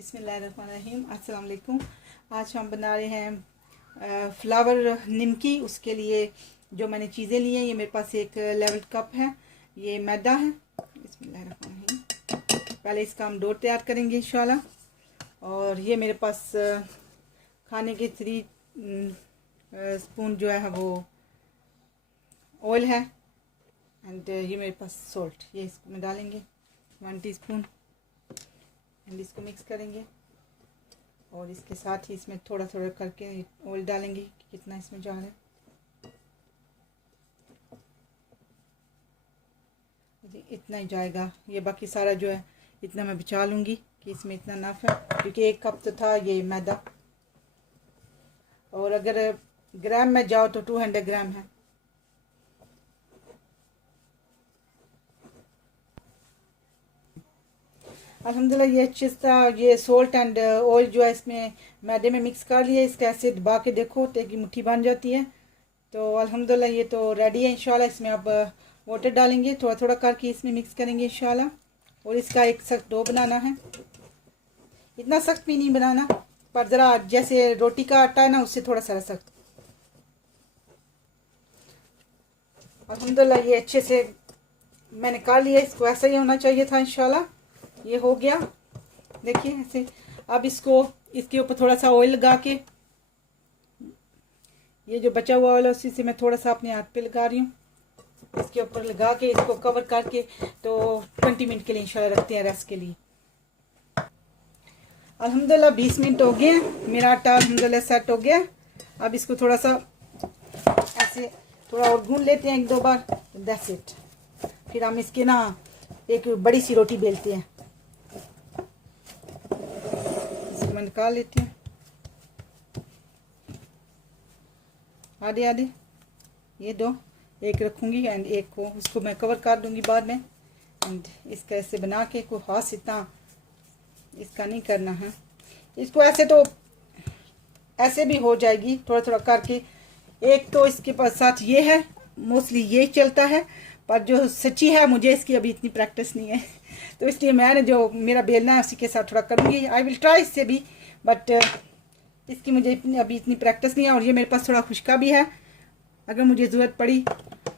बिस्मिल्लाहिर्रहमानिर्रहीम। अस्सलाम वालेकुम। आज हम बना रहे हैं फ्लावर निमकी। उसके लिए जो मैंने चीज़ें ली हैं, ये मेरे पास एक लेवल कप है, ये मैदा है। बिस्मिल्लाहिर्रहमानिर्रहीम। पहले इसका हम डो तैयार करेंगे इंशाल्लाह। और ये मेरे पास खाने के 3 स्पून जो है वो ऑयल है। एंड ये मेरे पास सॉल्ट, ये इसमें डालेंगे 1 टीस्पून। एंड इसको मिक्स करेंगे और इसके साथ ही इसमें थोड़ा थोड़ा करके ऑयल डालेंगे कि कितना इसमें जा रहा है। जी इतना ही जाएगा, ये बाकी सारा जो है इतना मैं बचा लूँगी कि इसमें इतना नफ है, क्योंकि 1 कप तो था ये मैदा। और अगर ग्राम में जाओ तो 200 ग्राम है। अल्हम्दुलिल्लाह ये अच्छे सा ये सोल्ट एंड ऑयल जो है इसमें मैदे में मिक्स कर लिया। इसका ऐसे दबा के देखो ताकि मुट्ठी बन जाती है। तो अल्हम्दुलिल्लाह ये तो रेडी है इंशाल्लाह। इसमें अब वाटर डालेंगे, थोड़ा थोड़ा करके इसमें मिक्स करेंगे इंशाल्लाह। और इसका एक सख्त डो बनाना है, इतना सख्त भी नहीं बनाना, पर ज़रा जैसे रोटी का आटा है ना, उससे थोड़ा सा सख्त। अल्हम्दुलिल्लाह ये अच्छे से मैंने कर लिया। इसको ऐसा ही होना चाहिए था इंशाल्लाह। ये हो गया, देखिए ऐसे। अब इसको इसके ऊपर थोड़ा सा ऑयल लगा के, ये जो बचा हुआ ऑयल है उसी से मैं थोड़ा सा अपने हाथ पे लगा रही हूँ। इसके ऊपर लगा के इसको कवर करके तो 20 मिनट के लिए इंशाल्लाह रखते हैं रेस्ट के लिए। अल्हम्दुलिल्लाह 20 मिनट हो गए, मेरा आटा अल्हम्दुलिल्लाह सेट हो गया। अब इसको थोड़ा सा ऐसे थोड़ा और गूंद लेते हैं 1-2 बार, दैट्स इट। फिर हम इसके ना एक बड़ी सी रोटी बेलते हैं। इसको मैं निकाल लेती हूँ आधे आधे, ये 2 एक रखूँगी एंड एक को उसको मैं कवर कर दूँगी बाद में। एंड इसका ऐसे बना के कोई खास इतना इसका नहीं करना है। इसको ऐसे तो ऐसे भी हो जाएगी थोड़ा थोड़ा करके। एक तो इसके पास साथ ये है, मोस्टली ये चलता है, पर जो सच्ची है मुझे इसकी अभी इतनी प्रैक्टिस नहीं है। तो इसलिए मैंने जो मेरा बेलना है उसी के साथ थोड़ा करूँगी। आई विल ट्राई इससे भी, बट इसकी मुझे अभी इतनी प्रैक्टिस नहीं है। और ये मेरे पास थोड़ा खुश्का भी है, अगर मुझे ज़रूरत पड़ी।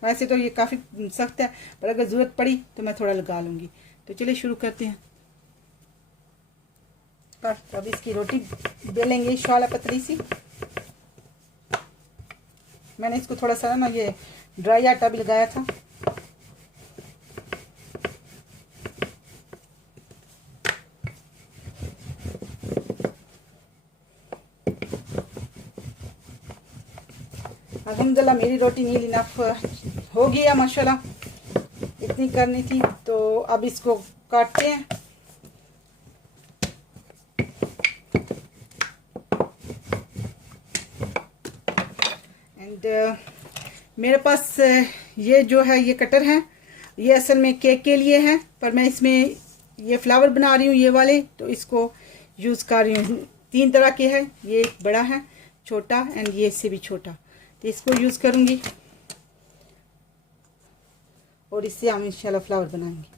वैसे तो ये काफ़ी सख्त है, पर अगर ज़रूरत पड़ी तो मैं थोड़ा लगा लूँगी। तो चलिए शुरू करते हैं। पर अब इसकी रोटी बेलेंगे इंशाल्लाह पतली सी। मैंने इसको थोड़ा सा ना ये ड्राई आटा भी लगाया था। अल्हम्दुलिल्लाह मेरी रोटी नील इनफ हो गया माशाल्लाह, इतनी करनी थी। तो अब इसको काटते हैं। एंड मेरे पास ये जो है ये कटर है, ये असल में केक के लिए है, पर मैं इसमें ये फ्लावर बना रही हूँ ये वाले, तो इसको यूज़ कर रही हूँ। 3 तरह के हैं, ये एक बड़ा है, छोटा एंड ये इससे भी छोटा, तो इसको यूज़ करूँगी और इससे हम इंशाल्लाह फ्लावर बनाएंगे।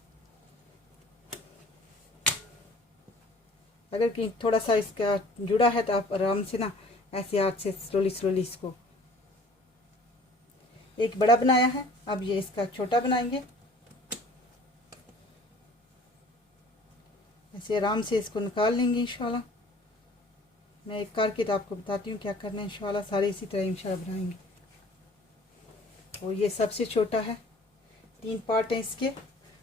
अगर कि थोड़ा सा इसका जुड़ा है तो आप आराम से ना ऐसे हाथ से स्लोली स्लोली इसको, एक बड़ा बनाया है, अब ये इसका छोटा बनाएंगे। ऐसे आराम से इसको निकाल लेंगे इंशाल्लाह। मैं एक करके तो आपको बताती हूँ क्या करना है इंशाल्लाह। सारे इसी तरह इंशाल्लाह बनाएंगे। और ये सबसे छोटा है, 3 पार्ट हैं इसके,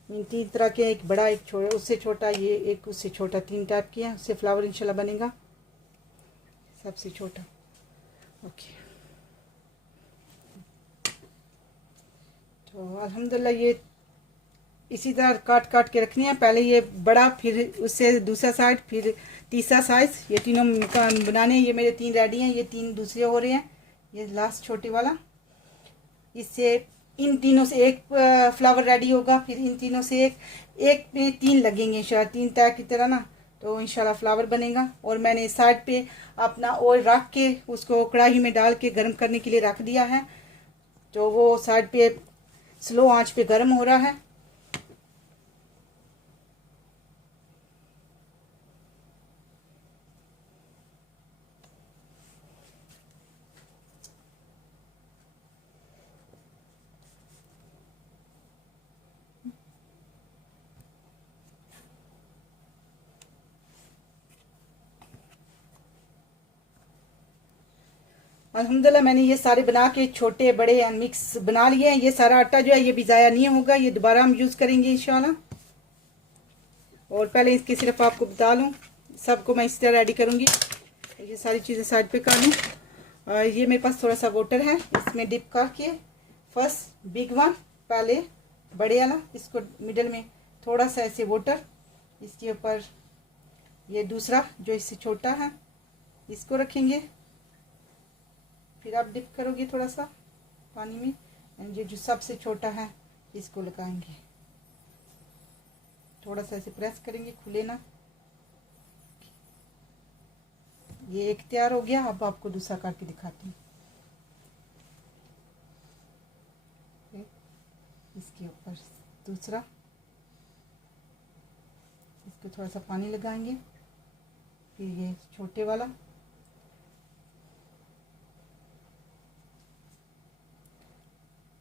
3 तरह के, एक बड़ा एक छोटा, उससे छोटा, ये एक उससे छोटा, 3 टाइप के हैं। उससे फ्लावर इंशाल्लाह बनेगा। सबसे छोटा ओके। तो अल्हम्दुलिल्लाह ये इसी तरह काट काट के रखनी है। पहले ये बड़ा, फिर उससे दूसरा साइड, फिर तीसरा साइज, ये तीनों बनाने हैं। ये मेरे 3 रेडी हैं, ये 3 दूसरे हो रहे हैं, ये लास्ट छोटे वाला। इससे इन तीनों से एक फ्लावर रेडी होगा, फिर इन तीनों से एक में 3 लगेंगे इंशाल्लाह, 3 तय की तरह ना, तो इंशाल्लाह फ्लावर बनेगा। और मैंने साइड पे अपना ऑयल रख के उसको कढ़ाई में डाल के गर्म करने के लिए रख दिया है, तो वो साइड पे स्लो आंच पे गर्म हो रहा है। अल्हम्दुलिल्लाह मैंने ये सारे बना के छोटे बड़े एंड मिक्स बना लिए हैं। ये सारा आटा जो है ये भी ज़ाया नहीं होगा, ये दोबारा हम यूज़ करेंगे इंशाल्लाह। और पहले इसकी सिर्फ आपको बता लूँ, सबको मैं इस तरह रेडी करूँगी। ये सारी चीज़ें साइड पे कर लूँ। और ये मेरे पास थोड़ा सा वाटर है, इसमें डिप करके फर्स्ट बिग वन, पहले बड़े वाला, इसको मिडल में थोड़ा सा ऐसे वाटर, इसके ऊपर ये दूसरा जो इससे छोटा है इसको रखेंगे। फिर आप डिप करोगे थोड़ा सा पानी में, एंड ये जो सबसे छोटा है इसको लगाएंगे, थोड़ा सा ऐसे प्रेस करेंगे, खुले ना। ये एक तैयार हो गया। अब आपको दूसरा करके दिखाती हूँ। इसके ऊपर दूसरा, इसको थोड़ा सा पानी लगाएंगे, फिर ये छोटे वाला,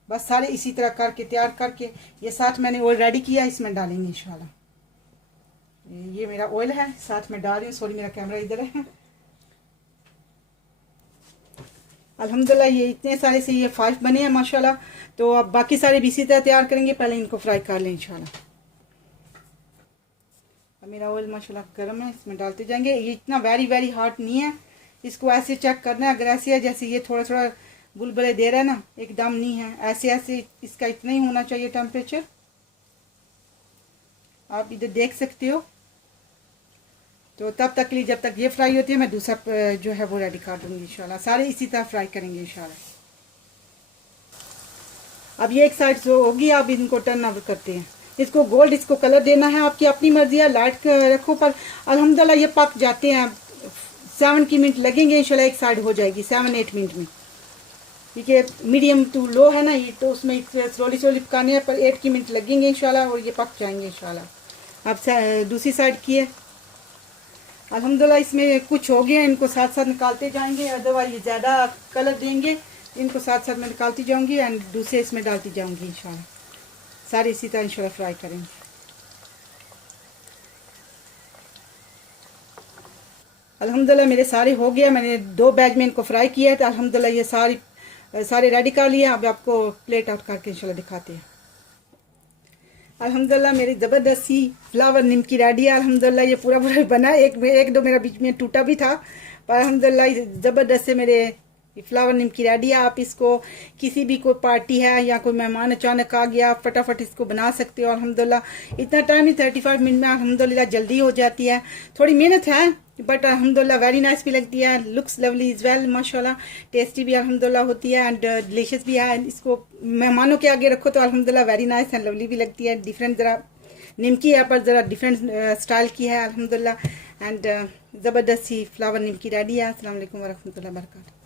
बस सारे इसी तरह करके तैयार करके ये साथ मैंने ऑयल रेडी किया, इसमें डालेंगे इंशाल्लाह। ये मेरा ऑयल है, साथ में डाल रही हूँ। सॉरी मेरा कैमरा इधर है। अल्हम्दुलिल्लाह ये इतने सारे से ये 5 बने हैं माशाल्लाह। तो अब बाकी सारे भी इसी तरह तैयार करेंगे, पहले इनको फ्राई कर लें इंशाल्लाह। अब मेरा ऑयल माशाल्लाह गर्म है, इसमें डालते जाएंगे। ये इतना वेरी हॉट नहीं है, इसको ऐसे चेक करना है। अगर ऐसे है जैसे ये थोड़ा थोड़ा बुलबुले दे रहा है ना, एकदम नहीं है, ऐसे इसका इतना ही होना चाहिए टेम्परेचर। आप इधर देख सकते हो। तो तब तक के लिए जब तक ये फ्राई होती है मैं दूसरा जो है वो रेडी कर दूंगी इंशाल्लाह। सारे इसी तरह फ्राई करेंगे इंशाल्लाह। अब ये एक साइड जो होगी, अब इनको टर्न ओवर करते हैं। इसको गोल्ड, इसको कलर देना है, आपकी अपनी मर्जी है, लाइट रखो। पर अल्हम्दुलिल्लाह ये पक जाते हैं। 7 मिनट लगेंगे इंशाल्लाह, एक साइड हो जाएगी 7-8 मिनट में। क्योंकि मीडियम टू लो है ना ये, तो उसमें स्लोली पकाने हैं, पर 8 मिनट लगेंगे इंशाल्लाह और ये पक जाएंगे इंशाल्लाह। अब दूसरी साइड की है। अल्हम्दुलिल्लाह इसमें कुछ हो गया, इनको साथ साथ निकालते जाएंगे, अदरवाइज ये ज़्यादा कलर देंगे। इनको साथ साथ मैं निकालती जाऊंगी एंड दूसरे इसमें डालती जाऊंगी इंशाल्लाह। सारे इसी तरह इंशाल्लाह फ्राई करेंगे। अल्हम्दुलिल्लाह मेरे सारे हो गया, मैंने 2 बैच में इनको फ्राई किया है। तो अल्हम्दुलिल्लाह ये सारे रेडी कर लिए। अब आपको प्लेट आउट करके इंशाल्लाह दिखाते हैं। अल्हम्दुलिल्लाह मेरी ज़बरदस्ती फ्लावर निमकी रेडी है। अल्हम्दुलिल्लाह ये पूरा बना। एक दो मेरा बीच में टूटा भी था, पर अल्हम्दुलिल्लाह ज़बरदस्त से मेरे फ्लावर निमकी रेडी है। आप इसको किसी भी कोई पार्टी है या कोई मेहमान अचानक आ गया, आप फटाफट इसको बना सकते हो। अल्हम्दुलिल्लाह इतना टाइम नहीं, 35 मिनट में अल्हम्दुलिल्लाह जल्दी हो जाती है। थोड़ी मेहनत है, बट अल्हम्दुलिल्लाह वेरी नाइस भी लगती है। लुक्स लवली इज़ वेल माशाल्लाह। टेस्टी भी अल्हम्दुलिल्लाह होती है एंड डिलीशियस भी है। इसको मेहमानों के आगे रखो तो अल्हम्दुलिल्लाह वेरी नाइस एंड लवली भी लगती है। डिफरेंट ज़रा निमकी है, पर ज़रा डिफरेंट स्टाइल की है अल्हम्दुलिल्लाह। एंड ज़बरदस्त सी फ्लावर निमकी रेडी है। अस्सलाम वालेकुम वरहमतुल्लाहि वबरकातुहू।